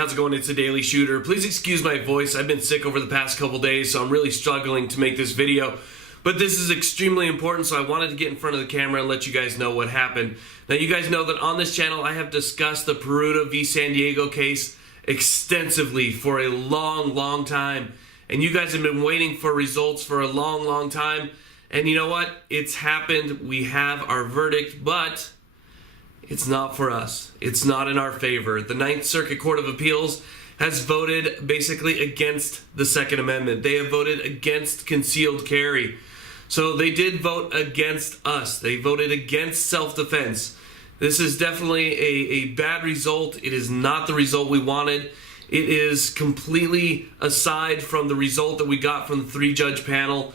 how's it going? It's a Daily Shooter. Please excuse my voice. I've been sick over the past couple days, so I'm really struggling to make this video. But this is extremely important, so I wanted to get in front of the camera and let you guys know what happened. Now, you guys know that on this channel, I have discussed the Peruta v. San Diego case extensively for a long time. And you guys have been waiting for results for a long time. And you know what? It's happened. We have our verdict, but it's not for us. It's not in our favor. The Ninth Circuit Court of Appeals has voted basically against the Second Amendment. They have voted against concealed carry. So they did vote against us. They voted against self-defense. This is definitely a bad result. It is not the result we wanted. It is completely aside from the result that we got from the three-judge panel,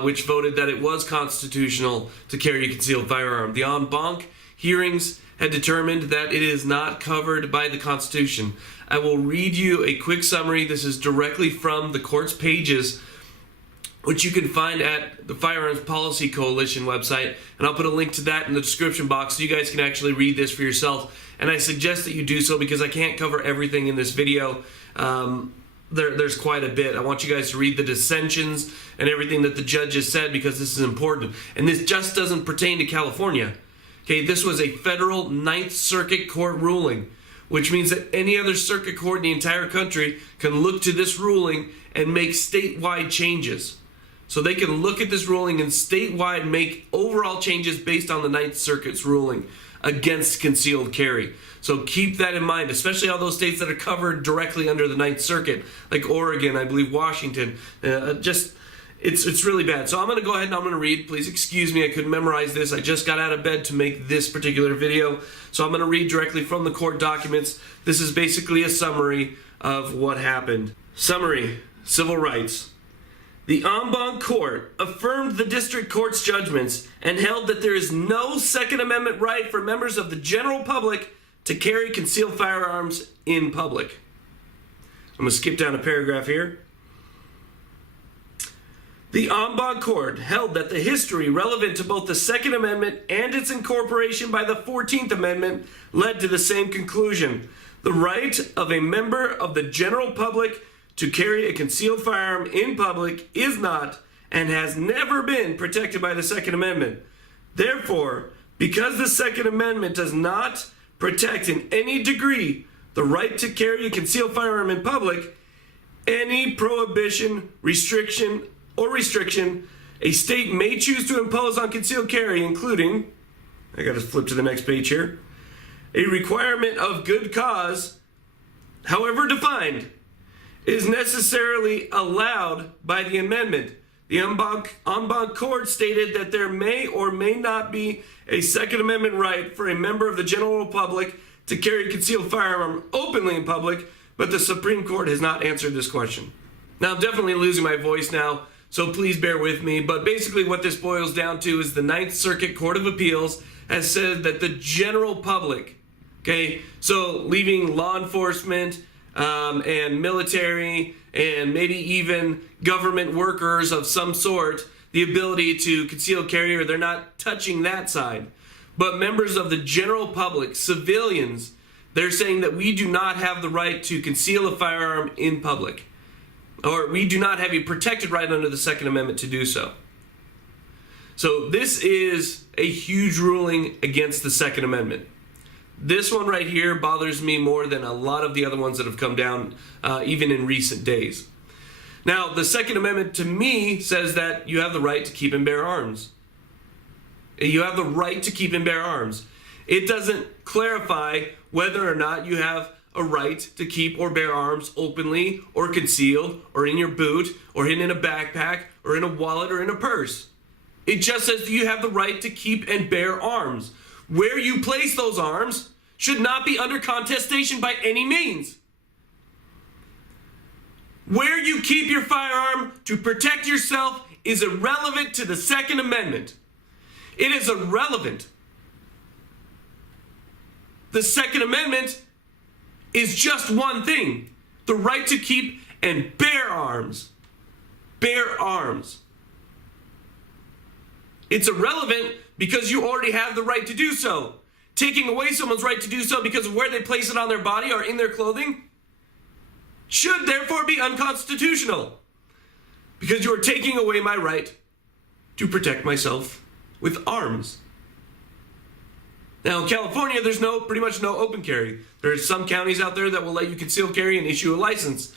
which voted that it was constitutional to carry a concealed firearm. The en banc hearings had determined that it is not covered by the Constitution. I will read you a quick summary. This is directly from the court's pages, which you can find at the Firearms Policy Coalition website, and I'll put a link to that in the description box so you guys can actually read this for yourself. And I suggest that you do so because I can't cover everything in this video. There's quite a bit. I want you guys to read the dissensions and everything that the judge has said because this is important. And this just doesn't pertain to California. Okay, this was a federal Ninth Circuit Court ruling, which means that any other circuit court in the entire country can look to this ruling and make statewide changes. So they can look at this ruling and statewide make overall changes based on the Ninth Circuit's ruling against concealed carry. So keep that in mind, especially all those states that are covered directly under the Ninth Circuit, like Oregon, I believe Washington. It's really bad. So I'm going to go ahead and I'm going to read. Please excuse me, I couldn't memorize this. I just got out of bed to make this particular video. So I'm going to read directly from the court documents. This is basically a summary of what happened. Summary, civil rights. The en banc court affirmed the district court's judgments and held that there is no Second Amendment right for members of the general public to carry concealed firearms in public. I'm going to skip down a paragraph here. The en banc court held that the history relevant to both the Second Amendment and its incorporation by the 14th Amendment led to the same conclusion. The right of a member of the general public to carry a concealed firearm in public is not and has never been protected by the Second Amendment. Therefore, because the Second Amendment does not protect in any degree the right to carry a concealed firearm in public, any prohibition, restriction a state may choose to impose on concealed carry, including, I gotta flip to the next page here, a requirement of good cause, however defined, is necessarily allowed by the amendment. The en banc court stated that there may or may not be a Second Amendment right for a member of the general public to carry a concealed firearm openly in public, but the Supreme Court has not answered this question. Now, I'm definitely losing my voice now, so please bear with me. But basically what this boils down to is the Ninth Circuit Court of Appeals has said that the general public, okay, so leaving law enforcement and military and maybe even government workers of some sort, the ability to conceal carry, or they're not touching that side. But members of the general public, civilians, they're saying that we do not have the right to conceal a firearm in public. Or we do not have a protected right under the Second Amendment to do so. So this is a huge ruling against the Second Amendment. This one right here bothers me more than a lot of the other ones that have come down, even in recent days. Now, the Second Amendment to me says that you have the right to keep and bear arms. You have the right to keep and bear arms. It doesn't clarify whether or not you have a right to keep or bear arms openly or concealed or in your boot or hidden in a backpack or in a wallet or in a purse. It just says you have the right to keep and bear arms. Where you place those arms should not be under contestation by any means. Where you keep your firearm to protect yourself is irrelevant to the Second Amendment. It is irrelevant. The Second Amendment is just one thing: the right to keep and bear arms. Bear arms. It's irrelevant because you already have the right to do so. Taking away someone's right to do so because of where they place it on their body or in their clothing, should therefore be unconstitutional, because you are taking away my right to protect myself with arms. Now in California, there's pretty much no open carry. There are some counties out there that will let you conceal carry and issue a license.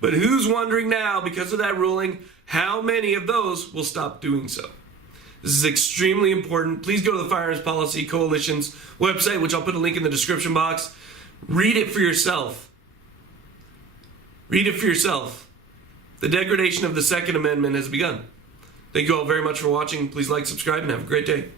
But who's wondering now, because of that ruling, how many of those will stop doing so? This is extremely important. Please go to the Firearms Policy Coalition's website, which I'll put a link in the description box. Read it for yourself. Read it for yourself. The degradation of the Second Amendment has begun. Thank you all very much for watching. Please like, subscribe, and have a great day.